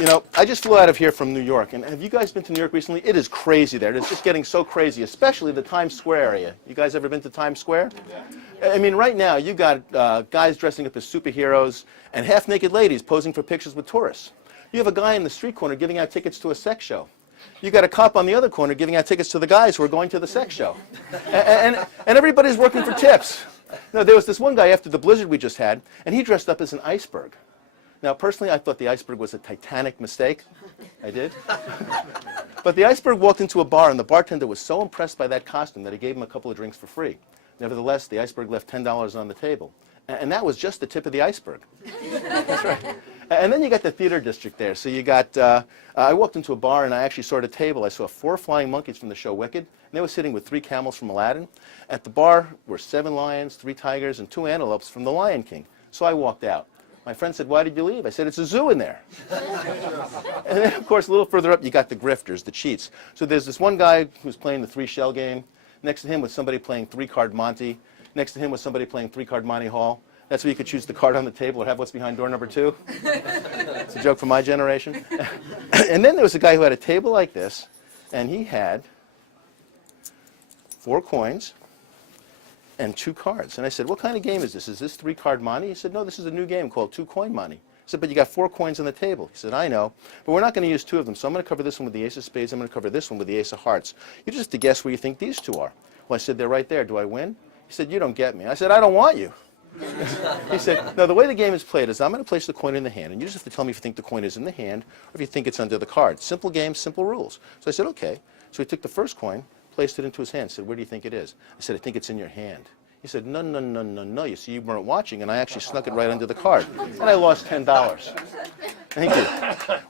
You know, I just flew out of here from New York, and have you guys been to New York recently? It is crazy there. It's just getting so crazy, especially the Times Square area. You guys ever been to Times Square? Yeah. I mean, right now, you've got guys dressing up as superheroes and half-naked ladies posing for pictures with tourists. You have a guy in the street corner giving out tickets to a sex show. You got a cop on the other corner giving out tickets to the guys who are going to the sex show. And everybody's working for tips. Now, there was this one guy after the blizzard we just had, and he dressed up as an iceberg. Now, personally, I thought the iceberg was a titanic mistake. I did. But the iceberg walked into a bar, and the bartender was so impressed by that costume that he gave him a couple of drinks for free. Nevertheless, the iceberg left $10 on the table. And that was just the tip of the iceberg. That's right. And then you got the theater district there. So you got, I walked into a bar, and I actually saw at a table. I saw 4 flying monkeys from the show Wicked, and they were sitting with 3 camels from Aladdin. At the bar were 7 lions, 3 tigers, and 2 antelopes from The Lion King. So I walked out. My friend said, "Why did you leave?" I said, "It's a zoo in there." And then, of course, a little further up, you got the grifters, the cheats. So there's this one guy who's playing the 3-shell game. Next to him was somebody playing 3-card Monte. Next to him was somebody playing 3-card Monte Hall. That's where you could choose the card on the table or have what's behind door number 2. It's a joke from my generation. And then there was a guy who had a table like this, and he had 4 coins and 2 cards. And I said, "What kind of game is this? Is this 3-card Monte?" He said, "No, this is a new game called 2-coin Monte." I said, "But you got 4 coins on the table." He said, "I know, but we're not going to use 2 of them, so I'm going to cover this one with the ace of spades. I'm going to cover this one with the ace of hearts. You just have to guess where you think these 2 are." Well, I said, "They're right there. Do I win?" He said, "You don't get me." I said, "I don't want you." He said, "No, the way the game is played is I'm going to place the coin in the hand, and you just have to tell me if you think the coin is in the hand or if you think it's under the card. Simple game, simple rules." So I said, "Okay." So he took the first coin, placed it into his hand, said, "Where do you think it is?" I said, "I think it's in your hand." He said, "No, no, no, no, no. You see, you weren't watching, and I actually snuck it right under the card. And I lost $10. Thank you.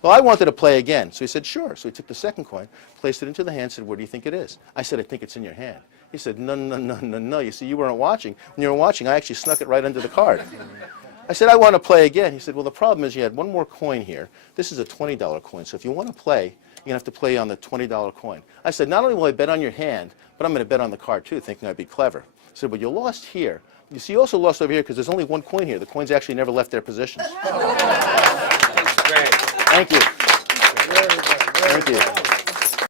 Well, I wanted to play again. So he said, "Sure." So he took the second coin, placed it into the hand, said, "Where do you think it is?" I said, "I think it's in your hand." He said, "No, no, no, no, no. You see, you weren't watching. When you were watching, I actually snuck it right under the card." I said, "I want to play again." He said, "Well, the problem is you had one more coin here. This is a $20 coin. So if you want to play, you're going to have to play on the $20 coin." I said, "Not only will I bet on your hand, but I'm going to bet on the card, too, thinking I'd be clever." I said, "But you lost here. You see, you also lost over here because there's only one coin here. The coins actually never left their positions." Great. Thank you. Thank you.